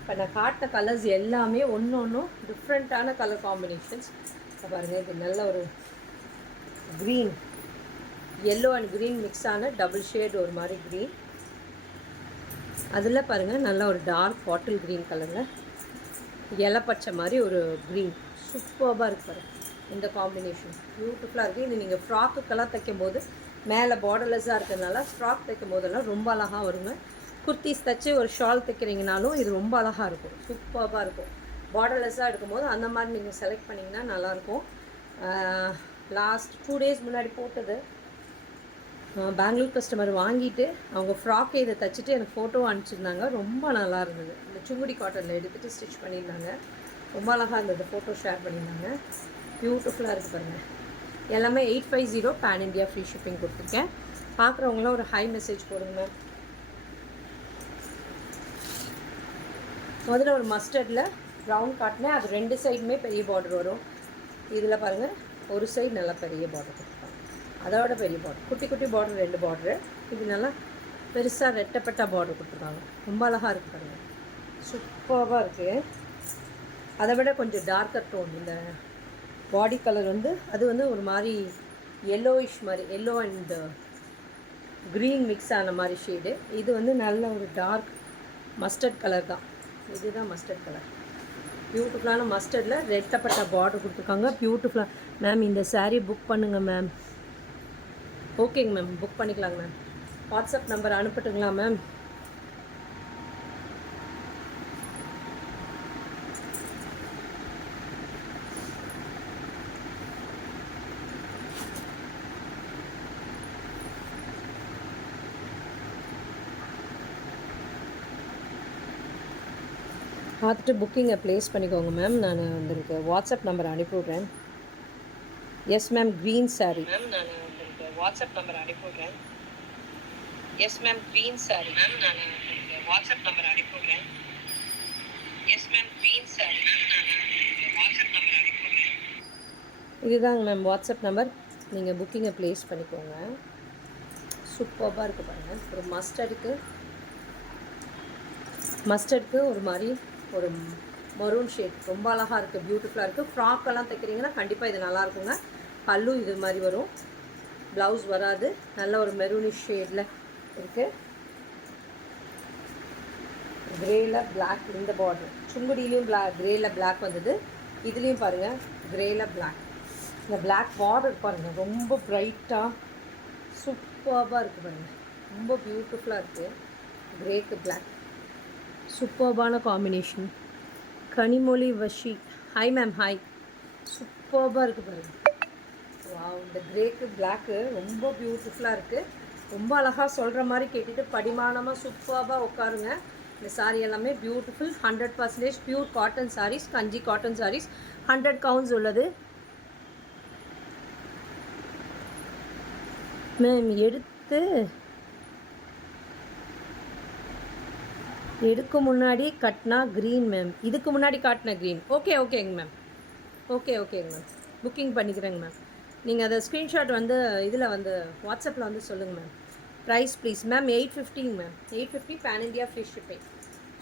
இப்போ நான் காட்டின கலர்ஸ் எல்லாமே ஒன்று ஒன்றும் டிஃப்ரெண்ட்டான கலர் காம்பினேஷன்ஸ். இப்போ பாருங்கள், இது நல்ல ஒரு green, yellow and green mix ஆன டபுள் ஷேட் ஒரு மாதிரி க்ரீன். அதில் பாருங்கள் நல்ல ஒரு டார்க் பாட்டில் க்ரீன் கலரில் இலை பச்சை மாதிரி ஒரு க்ரீன். சூப்பராக இருக்குது பாருங்கள். இந்த காம்பினேஷன் பியூட்டிஃபுல்லாக இருக்குது. இது நீங்கள் ஃப்ராக்குக்கெல்லாம் தைக்கும் போது மேலே பார்டர்லெஸ்ஸாக இருக்கிறதுனால ஃப்ராக் தைக்கும் போதெல்லாம் ரொம்ப அழகாக வருங்க. குர்த்திஸ் தைச்சி ஒரு ஷால் தைக்கிறீங்கனாலும் இது ரொம்ப அழகாக இருக்கும். சூப்பராக இருக்கும். பார்டர்லெஸ்ஸாக இருக்கும்போது அந்த மாதிரி நீங்கள் செலக்ட் பண்ணிங்கன்னா நல்லாயிருக்கும். லாஸ்ட் 2 டேஸ் முன்னாடி போட்டது. பெங்களூர் கஸ்டமர் வாங்கிட்டு அவங்க ஃப்ராக்கே இதை தைச்சிட்டு எனக்கு ஃபோட்டோ அனுப்பிச்சிருந்தாங்க. ரொம்ப நல்லா இருந்தது. இந்த சுங்குடி காட்டனில் எடுத்துகிட்டு ஸ்டிச் பண்ணியிருந்தாங்க. ரொம்ப அழகாக இருந்தது. ஃபோட்டோ ஷேர் பண்ணியிருந்தாங்க. பியூட்டிஃபுல்லாக இருக்குது பாருங்கள். எல்லாமே 850 பேன் இண்டியா ஃப்ரீ ஷிப்பிங் கொடுத்துருக்கேன். பார்க்குறவங்களாம் ஒரு ஹை மெசேஜ் போடுங்க மேம். முதல்ல ஒரு மஸ்டர்டில் ப்ரௌன் காட்டினேன். அது 2 சைடுமே பெரிய பார்டர் வரும். இதில் பாருங்கள், ஒரு சைடு நல்லா பெரிய பார்டர் கொடுத்துருப்பாங்க. அதோட பெரிய பார்டர், குட்டி குட்டி பார்டர் 2 பார்டரு. இது நல்லா பெருசாக ரெட்டப்பட்ட பார்டர் கொடுத்துருக்காங்க. ரொம்ப அழகாக இருக்குது பாருங்கள். சூப்பராக இருக்குது. அதை விட கொஞ்சம் டார்க்கர் டோன். இந்த பாடி கலர் அது ஒரு மாதிரி எல்லோயிஷ் மாதிரி, எல்லோ அண்ட் க்ரீன் மிக்ஸ் ஆன மாதிரி ஷேடு. இது நல்ல ஒரு டார்க் மஸ்டர்ட் கலர் தான். இதுதான் மஸ்டர்ட் கலர். பியூட்டிஃபுல்லான மஸ்டர்டில் ரெட்டப்பட்ட பார்டர் கொடுத்துருக்காங்க. பியூட்டிஃபுல்லாக. மேம் இந்த சாரீ புக் பண்ணுங்கள் மேம். ஓகேங்க மேம், புக் பண்ணிக்கலாங்க மேம். வாட்ஸ்அப் நம்பர் அனுப்பட்டுங்களா மேம்? பார்த்துட்டு புக்கிங்கை ப்ளேஸ் பண்ணிக்கோங்க மேம். நான் உங்களுக்கு வாட்ஸ்அப் நம்பர் அனுப்பிவிட்றேன். Yes ma'am, green sari ma'am. நான் உங்களுக்கு வாட்ஸ்அப் நம்பர் அனுப்பிவிட்றேன். Yes ma'am, green sari ma'am. நான் உங்களுக்கு வாட்ஸ்அப் நம்பர் அனுப்பிவிட்றேன். Yes ma'am, green sari ma'am. நான் உங்களுக்கு வாட்ஸ்அப் நம்பர் அனுப்பிவிட்றேன். இதுதாங்க மேம் வாட்ஸ்அப் நம்பர். நீங்கள் புக்கிங்கை ப்ளேஸ் பண்ணிக்கோங்க. சூப்பராக இருக்குது பாருங்கள். ஒரு மஸ்டர்டுக்கு ஒரு மாதிரி ஒரு மரூன் ஷேட். ரொம்ப அழகாக இருக்குது, பியூட்டிஃபுல்லாக இருக்குது. ஃப்ராக்கெல்லாம் தைக்கிறீங்கன்னா கண்டிப்பாக இது நல்லாயிருக்குங்க. பல்லு இது மாதிரி வரும், ப்ளவுஸ் வராது. நல்ல ஒரு மெரூனிஷ் ஷேடில் இருக்குது. கிரேயில் பிளாக். இந்த பார்டர் சுங்குடியிலையும் கிரேயில் பிளாக் வந்தது. இதுலேயும் பாருங்கள், கிரேயில் பிளாக். இந்த பிளாக் பார்டர் பாருங்கள், ரொம்ப ப்ரைட்டாக சூப்பராக இருக்குது பாருங்கள். ரொம்ப பியூட்டிஃபுல்லாக இருக்குது. கிரேக்கு பிளாக் சூப்பர்பான combination. Kanimozhi Vashi, hi ma'am. Hi. சூப்பராக இருக்குது பாருங்கள். வாவ், இந்த கிரேக்கு பிளாக்கு ரொம்ப பியூட்டிஃபுல்லாக இருக்குது. ரொம்ப அழகாக சொல்கிற மாதிரி கேட்டுட்டு படிமானமாக சூப்பராக உட்காருங்க. இந்த சாரீ எல்லாமே பியூட்டிஃபுல். 100% பியூர் காட்டன் சாரீஸ், கஞ்சி காட்டன் சாரீஸ். 100 கவுண்ட்ஸ் உள்ளது மேம். எடுக்க முன்னாடி கட்டினா க்ரீன் மேம். இதுக்கு முன்னாடி காட்டின க்ரீன். ஓகேங்க மேம். ஓகேங்க மேம். புக்கிங் பண்ணிக்கிறேங்க மேம். நீங்கள் அதை ஸ்க்ரீன்ஷாட் இதில் வாட்ஸ்அப்பில் சொல்லுங்கள் ma'am. Price please ma'am. 850 ma'am. 850 pan India free shipping.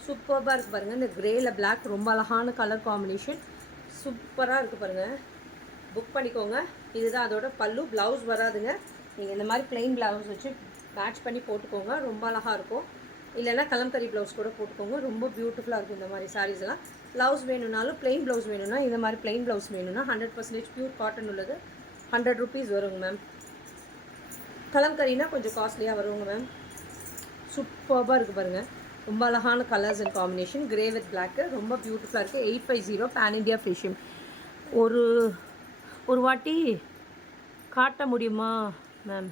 சூப்பராக இருக்குது பாருங்கள். இந்த கிரேயில் பிளாக் ரொம்ப அழகான கலர் காம்பினேஷன். சூப்பராக இருக்குது பாருங்கள். புக் பண்ணிக்கோங்க. இதுதான் அதோட பல்லு. ப்ளவுஸ் வராதுங்க. நீங்கள் இந்த மாதிரி ப்ளெயின் ப்ளவுஸ் வச்சு மேட்ச் பண்ணி போட்டுக்கோங்க. ரொம்ப அழகாக இருக்கும். இல்லைன்னா கலம்கரி ப்ளவுஸ் கூட போட்டுக்கோங்க. ரொம்ப பியூட்டிஃபுல்லாக இருக்கும் இந்த மாதிரி சாரீஸ் எல்லாம். ப்ளவுஸ் வேணும்னாலும் ப்ளெயின் ப்ளவுஸ் வேணும்னா இந்த மாதிரி ப்ளெயின் ப்ளவுஸ் வேணும்னா 100% பியூர் காட்டன் உள்ளது. 100 rupees வருங்க மேம். கலம்கரினா கொஞ்சம் காஸ்ட்லியாக வருங்க மேம். சூப்பராக இருக்குது பாருங்கள். ரொம்ப அழகான colours and combination. Grey with block ரொம்ப பியூட்டிஃபுல்லாக இருக்குது. 850 பேன் இண்டியா ஃப்ரீ ஷிப்பிங். ஒரு வாட்டி காட்ட முடியுமா மேம்?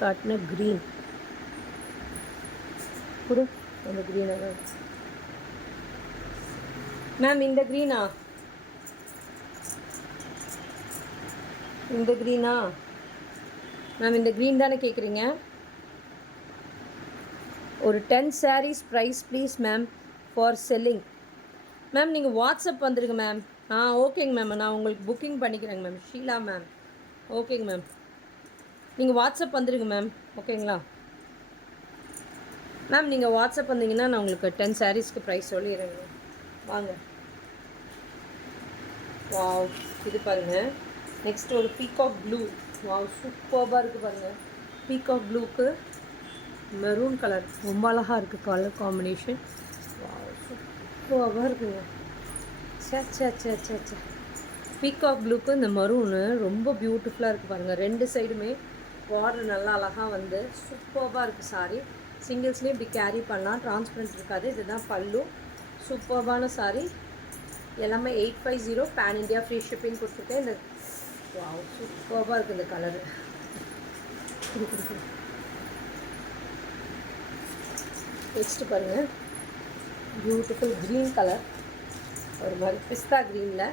காட்டின க்ரீன் கொடு. அந்த க்ரீனாக மேம். இந்த க்ரீனா மேம்? இந்த க்ரீன் தானே கேட்குறீங்க? ஒரு 10 sarees price please ma'am for selling. Ma'am நீங்கள் வாட்ஸ்அப் வந்துருங்க மேம். ஓகேங்க மேம். நான் உங்களுக்கு புக்கிங் பண்ணிக்கிறேங்க மேம். ஷீலா மேம். ஓகேங்க மேம். நீங்கள் வாட்ஸ்அப் வந்துடுங்க மேம். ஓகேங்களா மேம்? நீங்கள் வாட்ஸ்அப் வந்தீங்கன்னா நான் உங்களுக்கு 10 sareesக்கு ப்ரைஸ் சொல்லிடுறேங்க. வாங்க. வாவ், இது பாருங்கள். நெக்ஸ்ட் ஒரு பீகாக் ப்ளூ. வாவ், சூப்பராக இருக்குது பாருங்கள். பீகாக் ப்ளூக்கு மெரூன் கலர் ரொம்ப அழகாக இருக்குது கலர் காம்பினேஷன். வாவ், சூப்பராக இருக்குங்க. சே பீகாக் ப்ளூக்கு இந்த மரூனு ரொம்ப பியூட்டிஃபுல்லாக இருக்குது பாருங்கள். 2 சைடுமே பார்டர் நல்லா அழகாக சூப்பராக இருக்குது சாரீ. சிங்கிள்ஸ்லேயும் இப்படி கேரி பண்ணலாம். டிரான்ஸ்பரண்ட் இருக்காது. இதுதான் பல்லு. சூப்பர்பான சாரீ. எல்லாமே 850 பேன் இண்டியா ஃப்ரீ ஷிப்பிங் கொடுத்துருக்கேன். இந்த வாவ் சூப்பர்பாக இருக்குது இந்த கலரு. நெக்ஸ்ட்டு பாருங்கள், பியூட்டிஃபுல் க்ரீன் கலர். ஒரு மாதிரி பிஸ்தா க்ரீனில்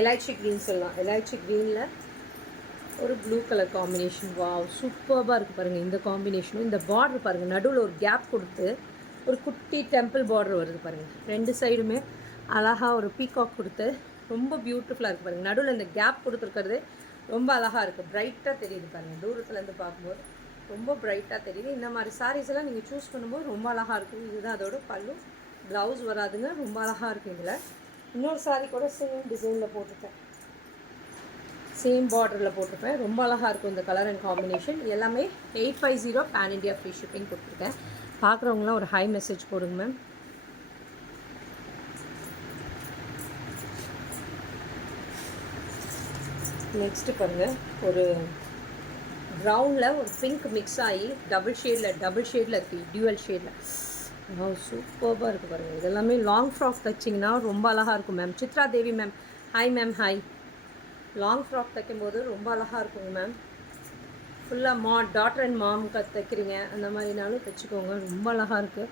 எலாய்ச்சி க்ரீன் சொல்லலாம். எலாய்ச்சி க்ரீனில் ஒரு ப்ளூ கலர் காம்பினேஷன். வாவ் சூப்பர்பாக இருக்குது பாருங்கள் இந்த காம்பினேஷனும். இந்த பார்டர் பாருங்கள், நடுவில் ஒரு கேப் கொடுத்து ஒரு குட்டி டெம்பிள் பார்டர் வருது பாருங்கள். ரெண்டு சைடுமே அழகாக ஒரு பீகாக் கொடுத்து ரொம்ப பியூட்டிஃபுல்லாக இருக்குது பாருங்கள். நடுவில் இந்த கேப் கொடுத்துருக்கிறது ரொம்ப அழகாக இருக்குது. ப்ரைட்டாக தெரியுது பாருங்கள், தூரத்துலேருந்து பார்க்கும்போது ரொம்ப ப்ரைட்டாக தெரியுது. இந்த மாதிரி சாரீஸ் எல்லாம் நீங்கள் சூஸ் பண்ணும்போது ரொம்ப அழகாக இருக்கும். இதுதான் அதோட பல்லு. ப்ளவுஸ் வராதுங்க, ரொம்ப அழகாக இருக்குது. இதில் இன்னொரு சாரீ கூட சேம் டிசைனில் போட்டிருக்கேன், சேம் பார்டரில் போட்டிருப்பேன். ரொம்ப அழகாக இருக்கும் இந்த கலர் அண்ட் காம்பினேஷன். எல்லாமே 850 பேன் இண்டியா ஃப்ரீ ஷிப்பிங் கொடுத்துருக்கேன். பார்க்குறவங்களாம் ஒரு ஹை மெசேஜ் போடுங்க மேம். நெக்ஸ்ட்டு பாருங்கள், ஒரு ப்ரௌனில் ஒரு பிங்க் மிக்ஸ் ஆகி டபுள் ஷேடில் இருக்குது, டியூவல் ஷேடில். சூப்பர்பாக இருக்குது பாருங்கள். இதெல்லாமே லாங் ஃப்ராக் தைச்சிங்கன்னா ரொம்ப அழகாக இருக்கும் ma'am. Chitra Devi ma'am, hi ma'am. Hi. Long frock தைக்கும்போது ரொம்ப அழகாக இருக்குங்க மேம். ஃபுல்லாக டாட்டர் அண்ட் மாமுக்கு தைக்கிறீங்க அந்த மாதிரினாலும் தைச்சிக்கோங்க, ரொம்ப அழகாக இருக்குது.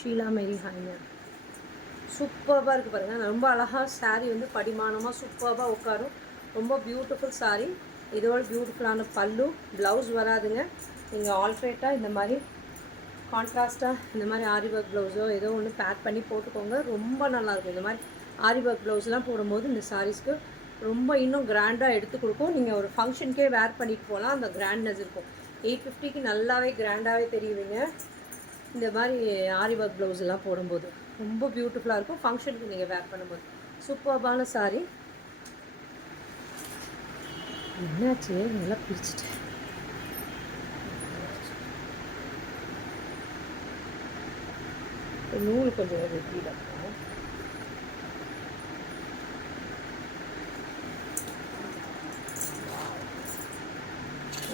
Sheila Mary, hi ma'am. சூப்பர்பாக இருக்குது பாருங்கள். ரொம்ப அழகாக சாரீ வந்து படிமானமாக சூப்பர்பாக உட்காரும். ரொம்ப பியூட்டிஃபுல் சாரீ. இதோட பியூட்டிஃபுல்லான பல்லு. ப்ளவுஸ் வராதுங்க. நீங்கள் ஆல்ட்ரேட்டாக இந்த மாதிரி கான்ட்ராஸ்ட்டாக இந்த மாதிரி ஆரி ஒர்க் ப்ளவுஸோ ஏதோ ஒன்று பேக் பண்ணி போட்டுக்கோங்க, ரொம்ப நல்லாயிருக்கும். இந்த மாதிரி ஆரி ஒர்க் ப்ளவுஸ்லாம் போடும்போது இந்த சாரீஸ்க்கு ரொம்ப இன்னும் கிராண்டாக எடுத்து கொடுக்கும். நீங்கள் ஒரு ஃபங்க்ஷனுக்கே வேர் பண்ணிட்டு போகலாம், அந்த கிராண்ட்னஸ் இருக்கும். 850க்கு நல்லாவே கிராண்டாகவே தெரியுவீங்க இந்த மாதிரி ஆரி ஒர்க் ப்ளவுஸ் எல்லாம் போடும்போது. ரொம்ப பியூட்டிஃபுல்லாக இருக்கும் ஃபங்க்ஷனுக்கு நீங்கள் வேர் பண்ணும்போது. சூப்பர்பான சாரீ. என்னாச்சு, நல்லா பிரிச்சுட்டேன். நூல் கொஞ்சம் வெட்டியில் இருக்கும்.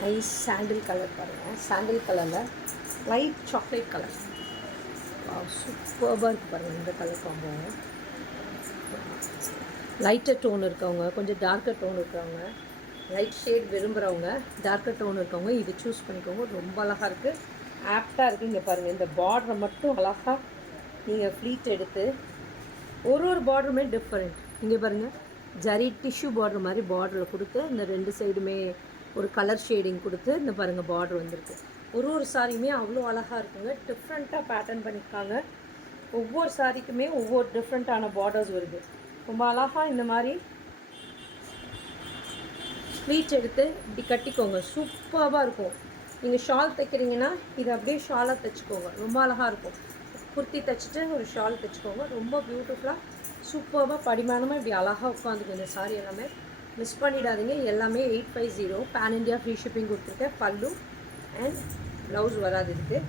நைஸ் சாண்டில் கலர் பாருங்கள். சாண்டில் கலரில் லைட் சாக்லேட் கலர். சூப்பர்பாக இருக்குது பாருங்கள் இந்த கலர் காம்போ. லைட்டர் டோன் இருக்கவங்க, கொஞ்சம் டார்க்கர் டோன் இருக்கிறவங்க, லைட் ஷேட் விரும்புகிறவங்க, டார்க்கர் டோன் இருக்கவங்க இது சூஸ் பண்ணிக்கோங்க. ரொம்ப அழகாக இருக்குது, ஆப்டாக இருக்குது. இங்கே பாருங்கள், இந்த பார்டரை மட்டும் அழகாக நீங்கள் ஃப்ளீட் எடுத்து ஒரு பார்டருமே டிஃப்ரெண்ட். இங்கே பாருங்கள், ஜரி டிஷ்யூ பார்டர் மாதிரி பார்டரில் கொடுத்து இந்த ரெண்டு சைடுமே ஒரு கலர் ஷேடிங் கொடுத்து இந்த பாருங்கள் பார்டர் வந்திருக்கு. ஒரு சாரியுமே அவ்வளோ அழகாக இருக்குங்க. டிஃப்ரெண்ட்டாக பேட்டர்ன் பண்ணியிருக்காங்க. ஒவ்வொரு சாரிக்குமே ஒவ்வொரு டிஃப்ரெண்ட்டான பார்டர்ஸ் வருது. ரொம்ப அழகாக இந்த மாதிரி ஃப்ளீட் எடுத்து இப்படி கட்டிக்கோங்க, சூப்பராக இருக்கும். நீங்கள் ஷால் தைக்கிறீங்கன்னா இதை அப்படியே ஷாலாக தைச்சிக்கோங்க, ரொம்ப அழகாக இருக்கும். குர்த்தி தைச்சிட்டு ஒரு ஷால் தைச்சிக்கோங்க, ரொம்ப பியூட்டிஃபுல்லாக சூப்பராக படிமானமாக இப்படி அழகாக உட்காந்துக்கும். இந்த சாரி எல்லாமே மிஸ் பண்ணிடாதீங்க. எல்லாமே 850 பேன் இண்டியா ஃப்ரீ ஷிப்பிங் கொடுத்துருக்கேன். பல்லு அண்ட் ப்ளவுஸ் வராது. இருக்குது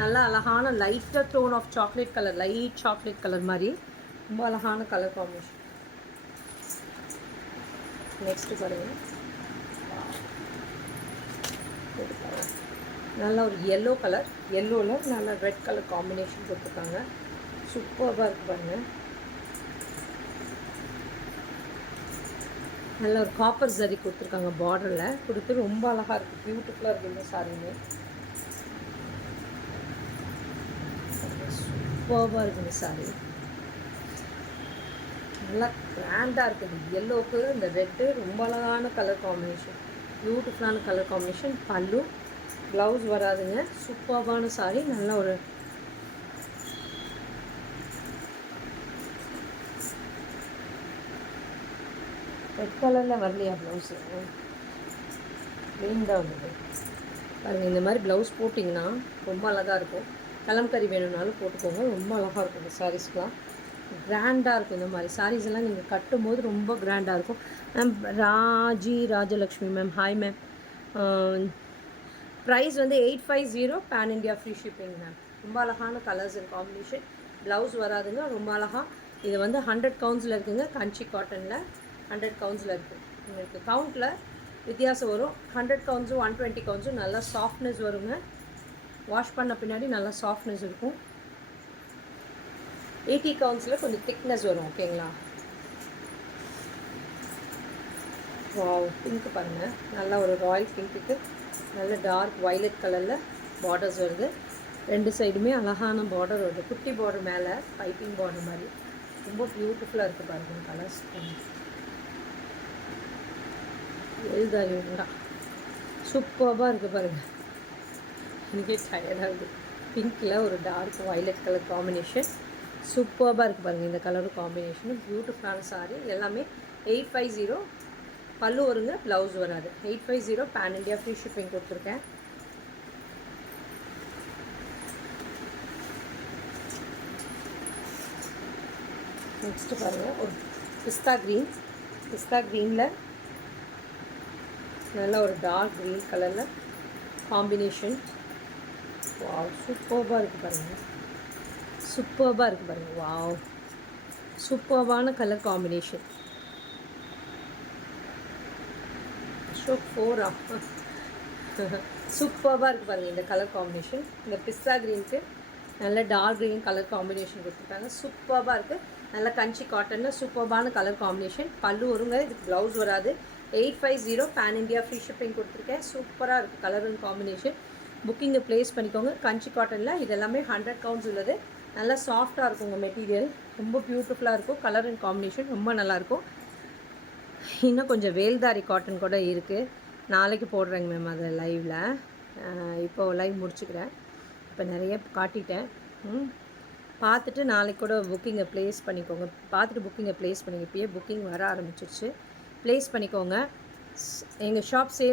நல்லா அழகான lighter tone of chocolate colour, light chocolate colour மாதிரி ரொம்ப அழகான கலர் காம்பினேஷன். நெக்ஸ்ட்டு பாருங்கள், நல்ல ஒரு எல்லோ கலர், எல்லோவில் நல்ல ரெட் கலர் காம்பினேஷன் கொடுத்துருக்காங்க. சூப்பராக இருக்குது பாருங்கள். நல்ல ஒரு காப்பர் ஜரி கொடுத்துருக்காங்க, பார்டரில் கொடுத்து ரொம்ப அழகாக இருக்குது, பியூட்டிஃபுல்லாக இருக்குது இந்த சாரியுமே. சூப்பராக இருக்குது இந்த சாரி, நல்லா கிராண்டாக இருக்குது. எல்லோவுக்கு இந்த ரெட்டு ரொம்ப அழகான கலர் காம்பினேஷன், பியூட்டிஃபுல்லான கலர் காம்பினேஷன். பல்லு ப்ளவுஸ் வராதுங்க. சூப்பரான சாரி. நல்ல ஒரு ரெட் கலரில் வரலையா ப்ளவுஸு, க்ரீன் தான் வந்தது பாருங்கள். இந்த மாதிரி ப்ளவுஸ் போட்டிங்கன்னா ரொம்ப அழகாக இருக்கும். கலம்கரி வேணும்னாலும் போட்டுக்கோங்க, ரொம்ப அழகாக இருக்கும். இந்த சாரீஸ்க்கெலாம் கிராண்டாக இருக்கும். இந்த மாதிரி சாரீஸ் எல்லாம் நீங்கள் கட்டும்போது ரொம்ப கிராண்டாக இருக்கும். Ma'am Rajalakshmi ma'am, hi ma'am. Price வந்து 850 pan India free shipping ma'am. ரொம்ப அழகான கலர்ஸ் அண்ட் காம்பினேஷன். ப்ளவுஸ் வராதுங்க, ரொம்ப அழகாக. இது வந்து 100 கவுண்ட்ஸில் இருக்குதுங்க. கஞ்சி காட்டனில் 100 கவுண்ட்ஸில் இருக்குது. உங்களுக்கு கவுண்ட்டில் வித்தியாசம் வரும். 100 கவுண்ட்ஸும் 120 கவுண்ட்ஸும் நல்லா சாஃப்ட்னஸ் வருங்க. வாஷ் பண்ண பின்னாடி நல்லா சாஃப்ட்னஸ் இருக்கும். 80 கவுண்ட்ஸில் கொஞ்சம் திக்னஸ் வரும். ஓகேங்களா? வாவ்! பிங்க் பாருங்கள், நல்லா ஒரு ராயல் பிங்க்குக்கு நல்ல டார்க் வயலட் கலரில் பார்டர்ஸ் வருது. 2 சைடுமே அழகான பார்டர் வருது. குட்டி பார்டர் மேலே பைப்பிங் பார்டர் மாதிரி ரொம்ப பியூட்டிஃபுல்லாக இருக்குது பாருங்கள். கலர்ஸ் எழுதாரி உண்டா சூப்பராக இருக்குது பாருங்கள். எனக்கே டயர்டாகுது. பிங்க்கில் ஒரு டார்க் வயலட் கலர் காம்பினேஷன் சூப்பராக இருக்குது பாருங்கள். இந்த கலரும் காம்பினேஷனும் பியூட்டிஃபுல்லான சாரீ. எல்லாமே 850 பல்லு வருங்க, ப்ளவுஸ் வராது. 850 பேன் இண்டியா ஃப்ரீ ஷிப்பிங் கொடுத்துருக்கேன். நெக்ஸ்ட்டு பாருங்கள், ஒரு பிஸ்தா க்ரீனில் நல்ல ஒரு டார்க் க்ரீன் கலரில் காம்பினேஷன். வாவ், சூப்பராக இருக்குது பாருங்கள். சூப்பராக இருக்குது பாருங்கள். வாவ், சூப்பரான கலர் காம்பினேஷன். அசோக் 4 சூப்பராக இருக்குது பாருங்கள் இந்த கலர் காம்பினேஷன். இந்த பிஸ்தா க்ரீனுக்கு நல்ல டார்க் க்ரீன் கலர் காம்பினேஷன் கொடுத்துருக்காங்க. சூப்பராக இருக்குது. நல்ல கஞ்சி காட்டனில் சூப்பரான கலர் காம்பினேஷன். பல்லு வருங்க, இதுக்கு ப்ளவுஸ் வராது. 850 பேன் இண்டியா ஃப்ரீ ஷிப்பிங் கொடுத்துருக்கேன். சூப்பராக இருக்குது கலர் அண்ட் காம்பினேஷன். புக்கிங்கை ப்ளேஸ் பண்ணிக்கோங்க. கஞ்சி காட்டனில் இது எல்லாமே 100 கவுண்ட்ஸ் உள்ளது. நல்லா சாஃப்டாக இருக்குங்க மெட்டீரியல். ரொம்ப பியூட்டிஃபுல்லாக இருக்கும். கலர் அண்ட் காம்பினேஷன் ரொம்ப நல்லாயிருக்கும். இன்னும் கொஞ்சம் வேல்தாரி காட்டன் கூட இருக்குது. நாளைக்கு போடுறேங்க மேம் அதை லைவில். இப்போது லைவ் முடிச்சுக்கிறேன். இப்போ நிறைய காட்டிட்டேன். பார்த்துட்டு நாளைக்கு கூட புக்கிங்கை ப்ளேஸ் பண்ணிக்கோங்க. பார்த்துட்டு புக்கிங்கை ப்ளேஸ் பண்ணிங்க. இப்போயே புக்கிங் வர ஆரம்பிச்சிருச்சு. ப்ளேஸ் பண்ணிக்கோங்க. எங்கள் ஷாப் சேலம்